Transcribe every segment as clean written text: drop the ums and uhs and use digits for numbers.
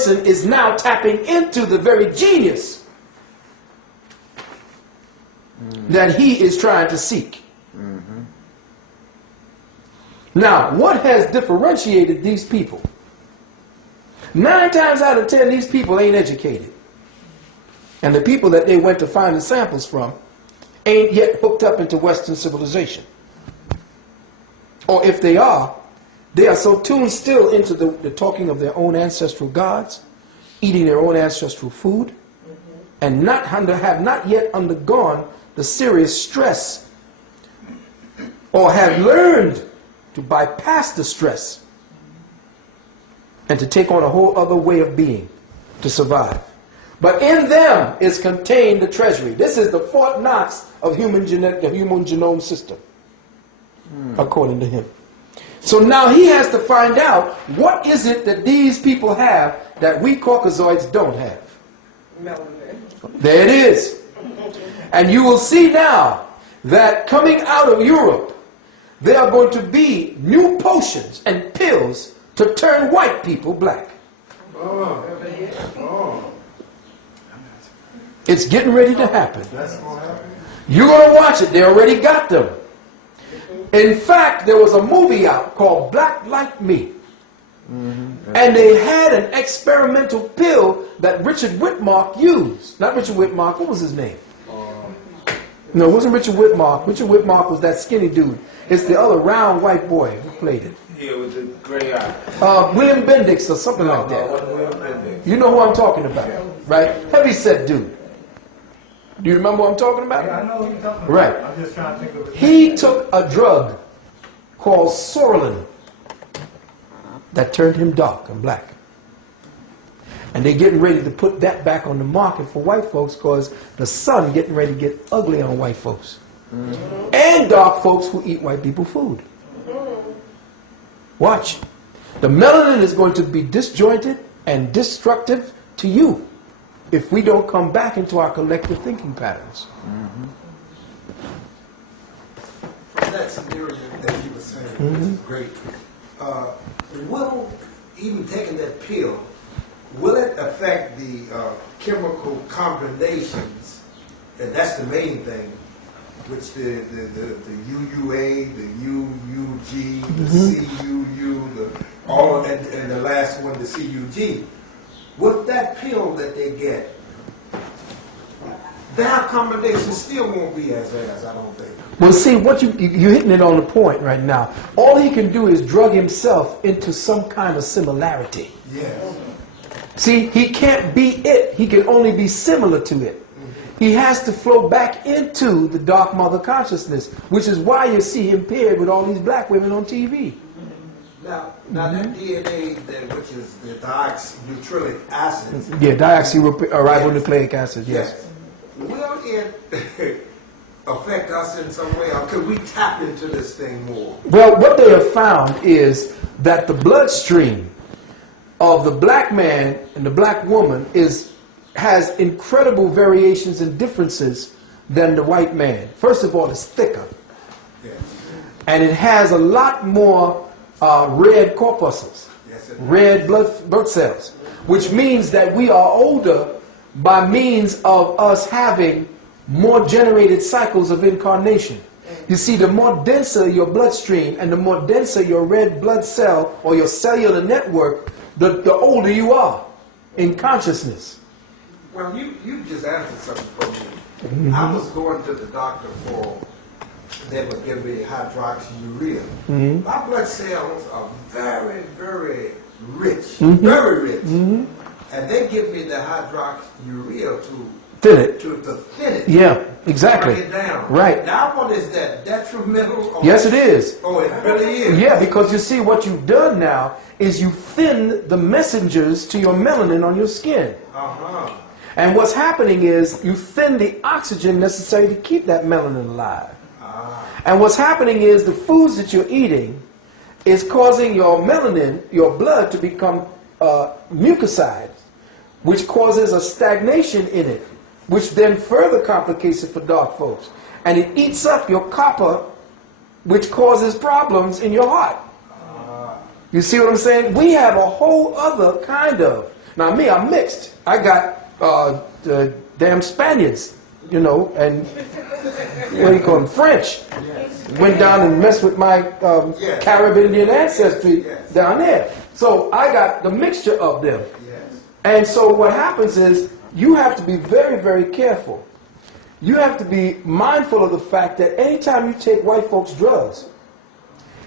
person is now tapping into the very genius that he is trying to seek. Now, what has differentiated these people? 9 times out of 10, these people ain't educated. And the people that they went to find the samples from ain't yet hooked up into Western civilization. Or if they are so tuned still into the talking of their own ancestral gods, eating their own ancestral food, and have not yet undergone the serious stress, or have learned to bypass the stress and to take on a whole other way of being to survive. But in them is contained the treasury. This is the Fort Knox of the human genome system, according to him. So now he has to find out, what is it that these people have that we Caucasoids don't have? There it is. And you will see now that coming out of Europe, there are going to be new potions and pills to turn white people black. It's getting ready to happen. You're going to watch it. They already got them. In fact, there was a movie out called Black Like Me. And they had an experimental pill that Richard Whitmark used. Not Richard Whitmark, what was his name? No, it wasn't Richard Whitmark. Richard Whitmark was that skinny dude. It's the other round white boy who played it. Yeah, with the gray eye. William Bendix or something like that. You know who I'm talking about, right? Heavyset dude. Do you remember what I'm talking about? Yeah, I know what you're talking about. Right. I'm just trying to think of it. He took a drug called Sorlin that turned him dark and black. And they're getting ready to put that back on the market for white folks because the sun getting ready to get ugly on white folks. And dark folks who eat white people food. Watch. The melanin is going to be disjointed and destructive to you if we don't come back into our collective thinking patterns. From that scenario that you were saying, which is great, will even taking that pill, will it affect the chemical combinations? And that's the main thing, which the UUA, the UUG, the CUU, all, and the last one, the CUG. With that pill that they get, their combination still won't be as I don't think. Well, see, what you're hitting it on the point right now. All he can do is drug himself into some kind of similarity. Yes. See, he can't be it. He can only be similar to it. He has to flow back into the dark mother consciousness, which is why you see him paired with all these black women on TV. Now that DNA, which is the deoxynucleic acid. Yeah, deoxyribonucleic acid, yes. Will it affect us in some way, or could we tap into this thing more? Well, what they have found is that the bloodstream of the black man and the black woman has incredible variations and differences than the white man. First of all, it's thicker. Yes. And it has a lot more red corpuscles, red blood cells, which means that we are older by means of us having more generated cycles of incarnation. You see, the more denser your bloodstream and the more denser your red blood cell or your cellular network, the older you are in consciousness. Well, you just answered something for me. I was going to the doctor they were giving me hydroxyurea. My blood cells are very, very rich, very rich. And they give me the hydroxyurea to thin it. To thin it. Yeah, exactly. Bring it down. Right. Now, what is that? Detrimental? Or yes, it is. Oh, it really is. Yeah, because you see, what you've done now is you thin the messengers to your melanin on your skin. And what's happening is you thin the oxygen necessary to keep that melanin alive. And what's happening is the foods that you're eating is causing your melanin, your blood, to become mucosized, which causes a stagnation in it, which then further complicates it for dark folks. And it eats up your copper, which causes problems in your heart. You see what I'm saying? We have a whole other kind of Now me, I'm mixed. I got the damn Spaniards, you know, and what do you call them, French. Went down and messed with my Carib Indian ancestry down there. So I got the mixture of them. And so what happens is you have to be very, very careful. You have to be mindful of the fact that anytime you take white folks' drugs,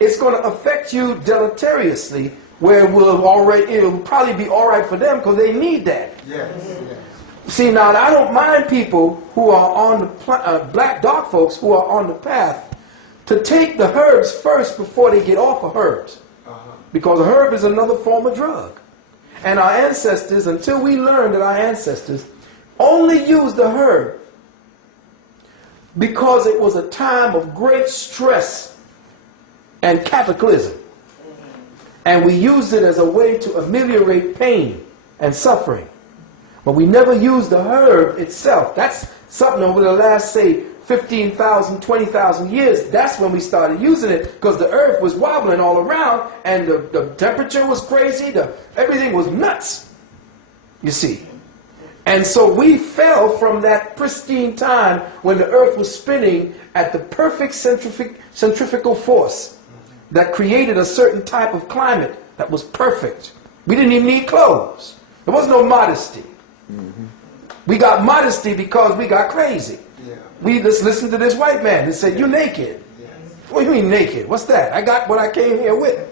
it's going to affect you deleteriously, where it'll probably be all right for them because they need that. See, now I don't mind people who are on the black dark folks who are on the path to take the herbs first before they get off of herbs, because a herb is another form of drug. And our ancestors, until we learned that our ancestors only used the herb because it was a time of great stress and cataclysm. And we used it as a way to ameliorate pain and suffering. But we never used the herb itself. That's something over the last, say, 15,000, 20,000 years. That's when we started using it, because the earth was wobbling all around and the temperature was crazy. Everything was nuts, you see. And so we fell from that pristine time when the earth was spinning at the perfect centrifugal force that created a certain type of climate that was perfect. We didn't even need clothes. There was no modesty. We got modesty because we got crazy. We just listened to this white man that said, "You naked." What do you mean naked? What's that? I got what I came here with.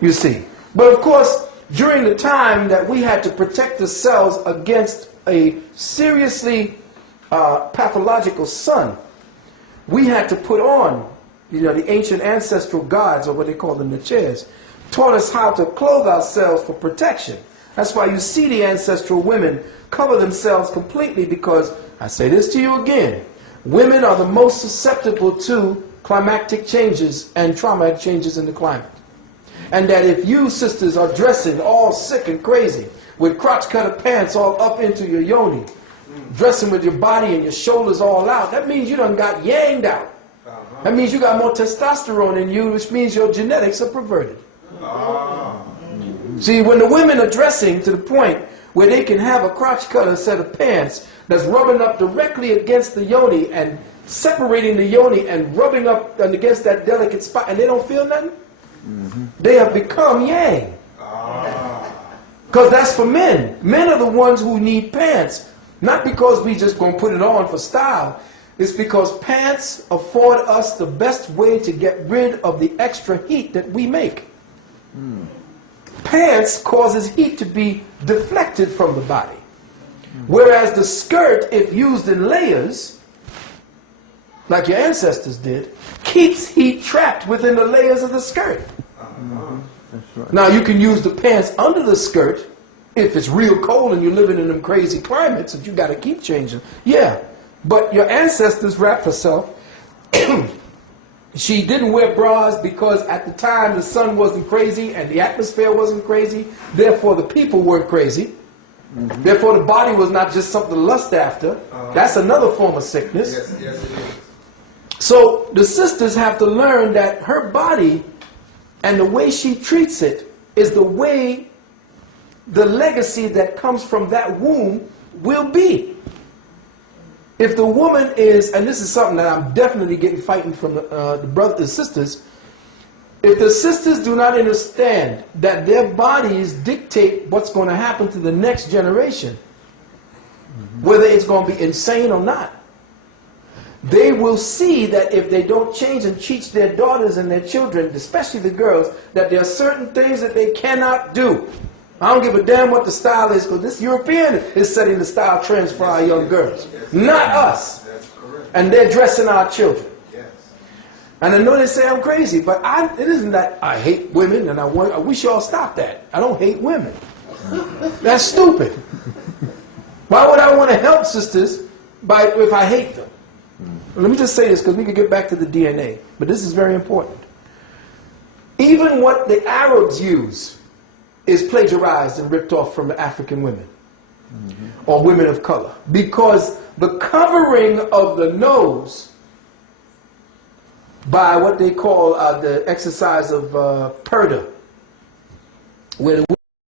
You see. But of course, during the time that we had to protect the cells against a seriously pathological sun, we had to put on, you know, the ancient ancestral gods, or what they call the Natchez, taught us how to clothe ourselves for protection. That's why you see the ancestral women cover themselves completely, because, I say this to you again, women are the most susceptible to climatic changes and traumatic changes in the climate. And that if you sisters are dressing all sick and crazy, with crotch cutter pants all up into your yoni, dressing with your body and your shoulders all out, that means you done got yanged out. That means you got more testosterone in you, which means your genetics are perverted. See, when the women are dressing to the point where they can have a crotch cutter set of pants that's rubbing up directly against the yoni and separating the yoni and rubbing up against that delicate spot, and they don't feel nothing, they have become yang. Because that's for men. Men are the ones who need pants, not because we just going to put it on for style. It's because pants afford us the best way to get rid of the extra heat that we make. Pants causes heat to be deflected from the body. Whereas the skirt, if used in layers, like your ancestors did, keeps heat trapped within the layers of the skirt. That's right. Now you can use the pants under the skirt if it's real cold and you're living in them crazy climates that you got to keep changing. Yeah, but your ancestors wrapped herself. She didn't wear bras because at the time the sun wasn't crazy and the atmosphere wasn't crazy. Therefore the people weren't crazy. Therefore the body was not just something to lust after. That's another form of sickness. Yes, it is. So the sisters have to learn that her body and the way she treats it is the way the legacy that comes from that womb will be. If the woman is, and this is something that I'm definitely getting fighting from the brothers and sisters, if the sisters do not understand that their bodies dictate what's going to happen to the next generation, whether it's going to be insane or not, they will see that if they don't change and teach their daughters and their children, especially the girls, that there are certain things that they cannot do. I don't give a damn what the style is, because this European is setting the style trends for our young girls, not us. That's correct. And they're dressing our children. Yes. And I know they say I'm crazy, but it isn't that I hate women, and I wish y'all stop that. I don't hate women. That's stupid. Why would I want to help sisters if I hate them? Let me just say this, because we can get back to the DNA, but this is very important. Even what the Arabs use is plagiarized and ripped off from the African women, or women of color, because the covering of the nose by what they call the exercise of Purdah where the